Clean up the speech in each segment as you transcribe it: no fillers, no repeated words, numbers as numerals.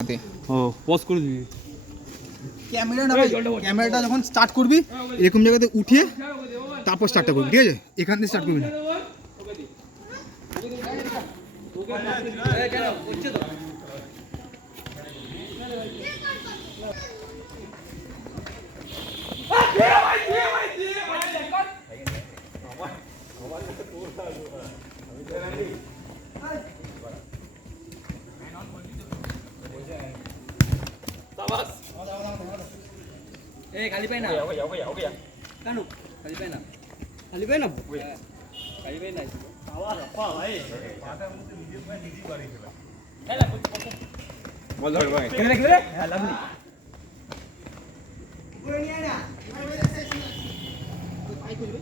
ও pause করে দিবি ক্যামেরাটা যখন স্টার্ট করবি এরকম জায়গাতে উঠিয়ে তারপর স্টার্টটা করবি, ঠিক আছে? এখান থেকে স্টার্ট করবি না। খালি পাই না কেন খালি পাই না খালি পাই না খালি পাই না বল ধর ভাই কেন দেখবে রে হ্যাঁ লাভলি পুরো নিয়ে না পাই করবে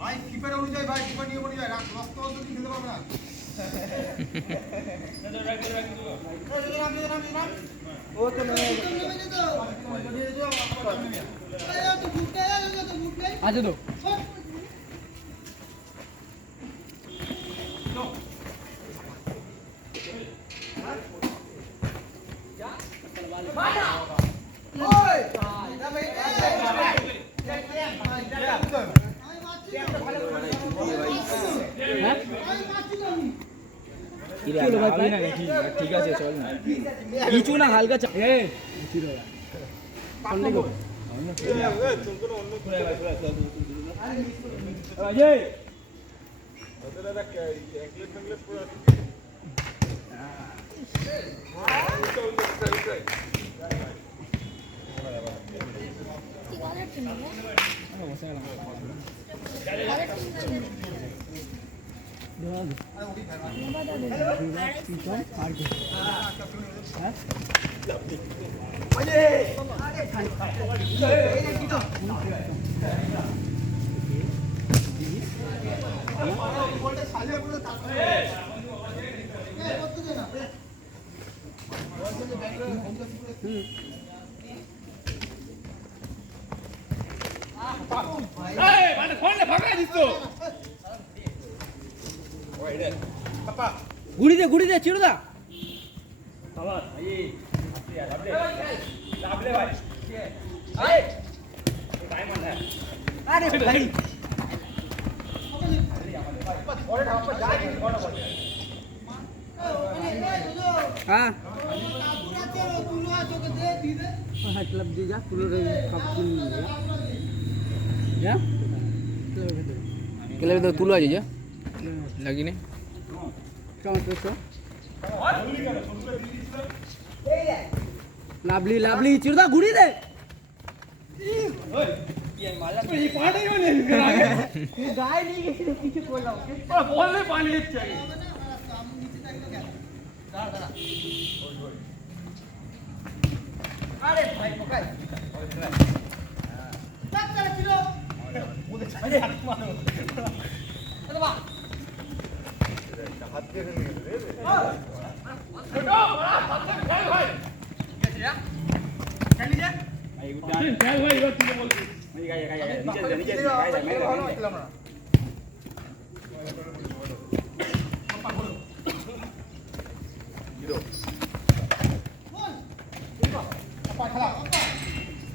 ভাই কিপার অনুযায়ী ভাই কিপার নিয়ে পড়ে যায় রক্ত অত কি খেলতে পারবে না। ও তো আজ তো ঠিক আছে চল না কিছু না হালকা গুড়ি দে চিড়দা हाँ क्लब दी जा तुलो रे कप तुल या क्लब तो तुलो आ जा लगी नहीं कौन तो लाभली लाभली चिरदा गुड़ी दे ये माला ये पानी में नहीं ये गाय नहीं किसी ने पीछे बोल रहा हूं बोल ले पानी ले चाहिए अरे भाई पकड़ चल चल चिरो अरे हाथ मारो अरे वाह हाथ के नहीं रे छोटो बड़ा चल भाई कैसे या चल जा चल भाई वो तू बोल मैं गाय नीचे गाय मैं खेलना जीरो बोल खेला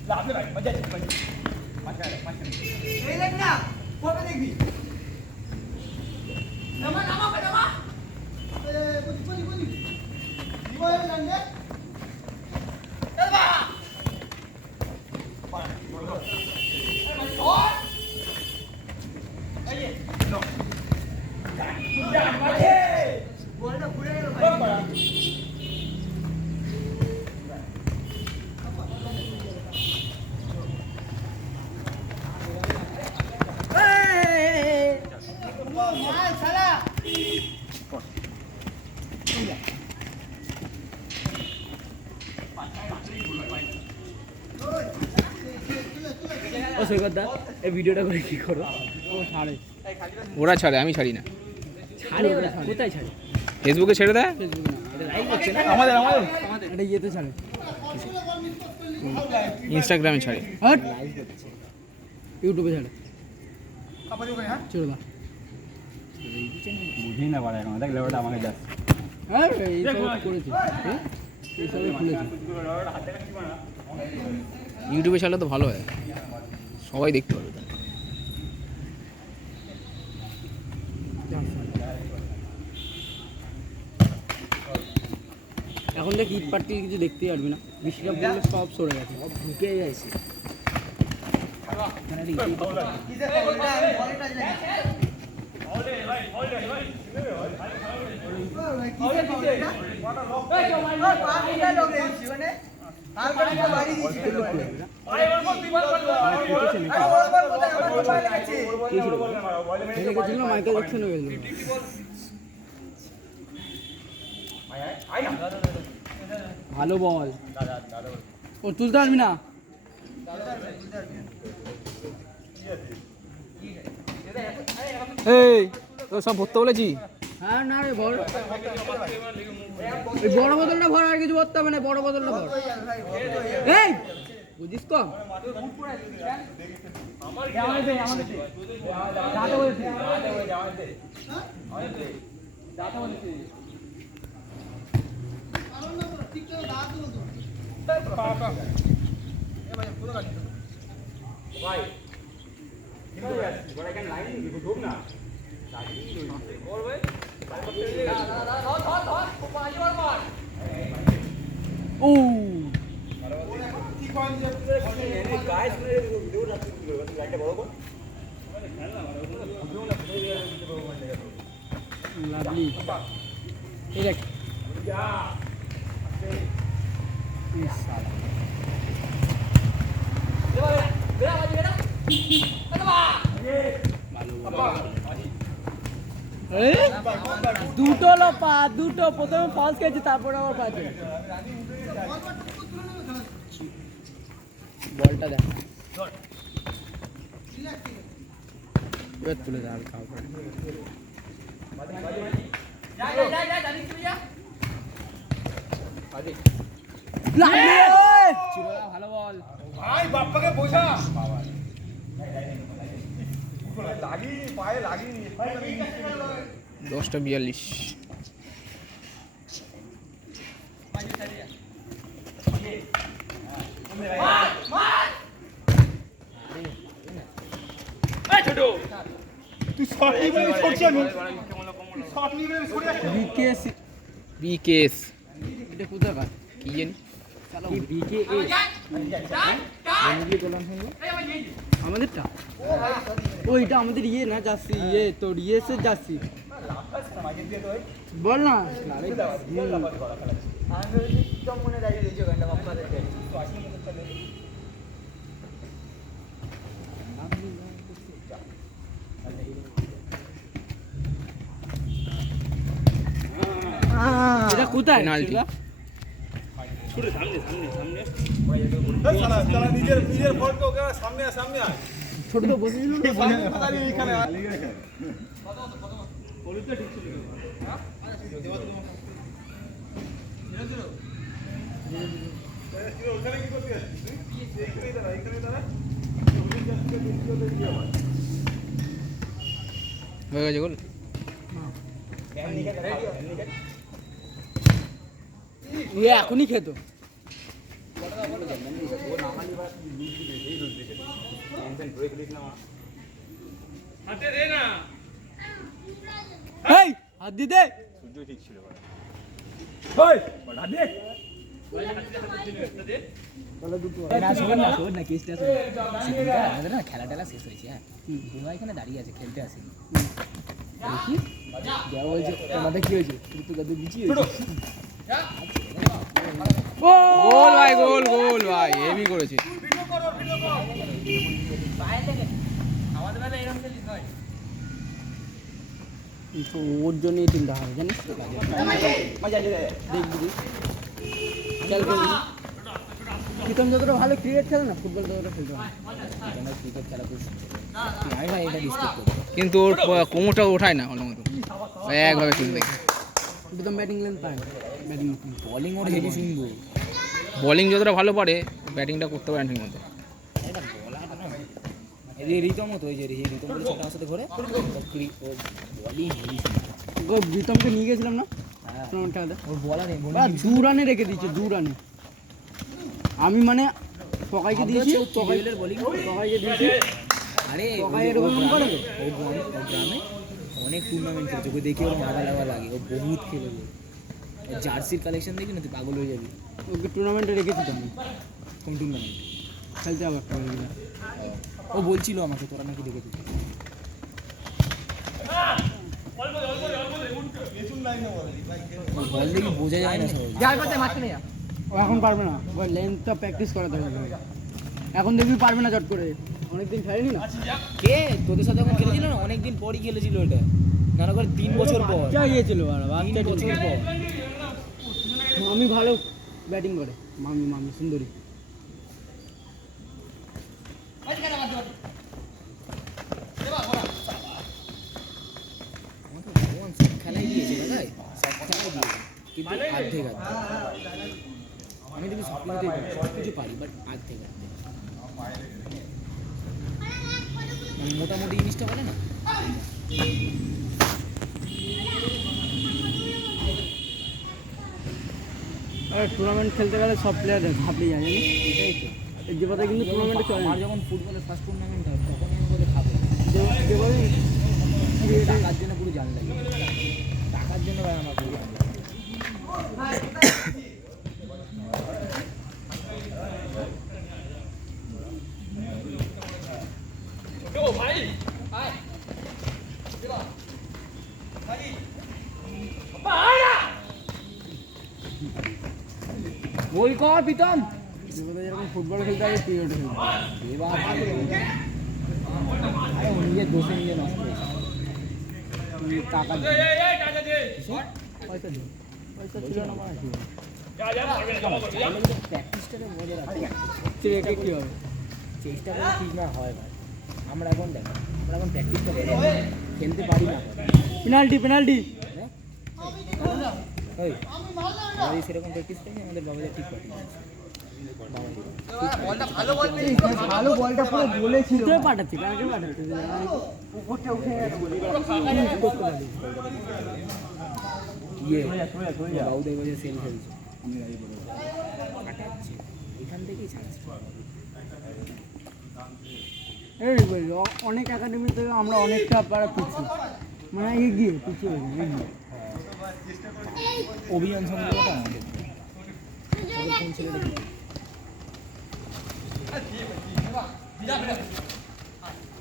लाभ ले भाई मजा ये देखना फोटो देख भी नमा नमा पे नमा ए कुछ ये लंगे चल बा और आइए नो जा मारे बोल ना पूरे भाई ও সৈকতদা এই ভিডিওটা করে কি করো ও ছাড়ে ওরা ছাড়ে আমি ছাড়ি না ছাড়ে ওরা কোথায় ছাড়ে ফেসবুকে ছেড়ে দেয় ফেসবুকে না এটা লাইভ হচ্ছে না আমাদের এটা ইয়েতে ছাড়ে ইনস্টাগ্রামে ছাড়ে। হট ইউটিউবে ছাড়ে ছেড়ে দাও বুঝি না পারে এখন দেখ লেবারটা আমাকে যাচ্ছে হ্যাঁ এইসব করেছে এইসবই খুলেছে ইউটিউবে ছাড়লে তো ভালো হয়, সবাই দেখতে পারবে। এখন দেখ ঈদ পার্টি কিছু দেখতেই পারবি না, বৃষ্টিটা পড়লে সব সরে গেছে, সব ঢুকে গেছে। মাইকেল জ্যাকসন হয়ে গেল। ভালো বল, ও তুলতে পারবি না। এই তো সব ভরতে বলেছি। হ্যাঁ না রে ভর, এই বড় বোতলটা ভর, আর কিছু ভরতে হবে না, বড় বোতলটা ভর। এই বুঝিস কম ও লাভলি, এই দেখ দুটো লোপা, দুটো প্রথমে ফলস খেয়েছে, তারপরে আবার পাচ্ছে। বলটা দেখ, এবার তুলে দেখ খাওয়া পরে। ভালো বল ভাই, বাপ্পাকে বোঝা লাগিনি, পায়ে লাগিনি। 10:42। তুই শট নিয়ে বলে ছড়ছি আমি, শট নিয়ে বলে ছড়ে আসছি। বিকেএস এটা কোথাকার কি জানি। আমাদেরটা ওইটা আমাদের ইয়ে না, জার্সি ইয়ে তোর ইয়েসে জার্সি বল না। এটা কোথায় পেনাল্টি। নিজের ফলকে ওকে সামনে সামনে আয়। ছোট তো বসেছিল এইখানে কি করতে হয়ে গেছে গোল। এখনই খেত। হাত দিয়ে দে। ঠিক ছিল খেলা টেলা শেষ হয়েছে, হ্যাঁ বুয়া এখানে দাঁড়িয়ে আছে, খেলতে আসেনি। বলছে তোমাদের কি হয়েছে, গোল ভাই, গোল গোল ভাই, হেভি করেছে। ওর জন্যই টিমটা হবে জানিস তো, দেখবি খেয়াল করবি। প্রীতম যতটা ভালো ক্রিকেট খেলে না, ফুটবল ততটা খেলতে পারে। ক্রিকেট খেলা খুব আমি ভাই এটা ডিস্টার্ব করি, কিন্তু ওর কোমরটা ওঠায় না ভালো মতো, একভাবে তুলতে। প্রীতম ব্যাটিং লেন্থ পায় না, ব্যাটিং বলিং ওর হেভি সুন্দর। বোলিং যতটা ভালো পারে ব্যাটিংটা করতে পারে ঠিক মতো। এটা বলাটা না এই যে রিতম তো ওই যে রিতম বলে ছোট সাথে ঘরে ও বলিং রিতমকে নিয়ে গেছিলাম না হ্যাঁ টুর্নামেন্ট খেলাতে, ওর বলা নেই বা 2 রানে রেখে দিয়েছে 2 রানে। আমি মানে সকাইকে দিয়েছি, লেভেলের বোলিং সকাইকে দিয়েছি। আরে সকাই এরকম করে তো ও গ্রামে অনেক টুর্নামেন্ট খেলেছে, ওকে দেখে ওর মাথা লাগা লাগে, ও বহুত খেলেছে। জার্সির কালেকশন দেখি না তুই পাগল হয়ে যাবি। ওকে টুর্নামেন্টে রেখেছি তো আমি, কোন টুর্নামেন্ট? খেলতে হবে একটা করে। ও বলছিল আমাকে তোরা নাকি দেখেছিস। বল দেখি বোঝা যায় না সহজে। ও এখন পারবে না, ওই লেন্থটা প্র্যাকটিস করাতে হবে। এখন দেখবি পারবে না চট করে, অনেকদিন খেলেনি না। কে তোদের সাথে যখন খেলেছিল না অনেকদিন পরই খেলেছিল ওটা, না করে 3 বছর পর। যা গিয়েছিল 3 বছর পর। মামি ভালো ব্যাটিং করে, মামি মামি সুন্দরী। আমাকে ভগবান সব খেলাই দিয়েছে দাদা, সব খেলাই দিয়েছে কিন্তু অর্ধেক আমি দেখি সব কিছুতেই পারি, সব কিছু পারি বাট অর্ধেক মানে মোটামুটি জিনিসটা বলে না। আর টুর্নামেন্ট খেলতে গেলে সব প্লেয়ার ঘাবড়ে যায় জানিস। এটাই তো এর যে কথা কিন্তু টুর্নামেন্টে চলে না। আমার যখন ফুটবলের ফার্স্ট টুর্নামেন্ট হয় তখনই আমি বলে খাবো যে বলে টাকার জন্য পুরো জান লাগে, টাকার জন্য ভাই আমার পুরো জান লাগে। বল কর প্রীতম, যে কথা যেরকম ফুটবল খেলতে হবে ক্রিকেট খেলতে হবে। এবার আরে ও নিজের দোষে নিজে নষ্ট করেছে। টাকা দিয়ে পয়সা দিয়ে পয়সা ছিল না আমার আছে। প্র্যাকটিসটাকে মজা রাখে, রেখে কী হবে? চেষ্টা করে ঠিক না হয় ভাই। আমরা এখন দেখো আমরা এখন প্র্যাকটিসটা করে খেলতে পারি না। Penalty penalty. ওই আমরা যদি সেরকম প্র্যাকটিস করি আমাদের বাবাদের ঠিক পাঠিয়ে ভালো বলটা পুরো বলেছিল পাঠাচ্ছি কাকে পাঠাচ্ছি উপরটা উঠে ইয়ে বাবুদের বলে সেল খেলছে কাটাচ্ছে এখান থেকেই চান্স। এই অনেক একাডেমি থেকে আমরা অনেকটা পারা পিছিয়ে, মানে এগিয়ে পিছিয়ে এগিয়ে। অভিযান সংগ্রহটা আমাদের কোন ছেলেটা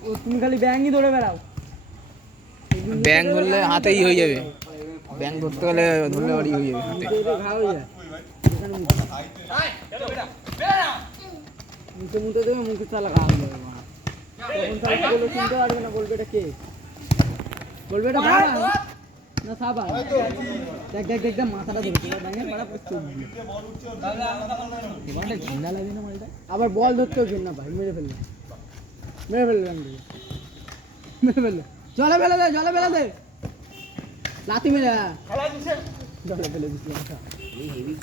ও তুমি খালি ব্যাঙই ধরে বেড়াও। ব্যাং ধরলে হাতেই হয়ে যাবে, ব্যাং ধরতে গেলে ধরলে বাড়ি হয়ে যাবে হাতে। ঘা হয়ে যায় এখানে মুখে মুখে দেবে, মুখে চালা ঘা হয়ে যাবে। তখন তাহলে বলে চিনতে পারবে না, বলবে এটা কে, বলবে এটা ভাড়া না সাবা। দেখ দেখ দেখ দেখ মাথাটা ধরেছে ব্যাঙের পাড়া পুরো চোখ দিয়ে। এবারটা ঘৃণা লাগে না মালটা। আবার বল ধরতেও ঘেন্না ভাই, মেরে ফেললে মেরে ফেললে ব্যাংকে মেরে ফেললে। জলে ফেলে দে, জলে ফেলে দে, লাথি মেরে জলে ফেলে দিচ্ছি। এই হেভি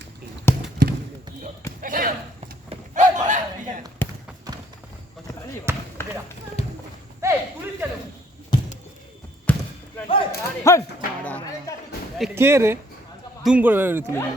কে রে দুম করে তুলে দিল।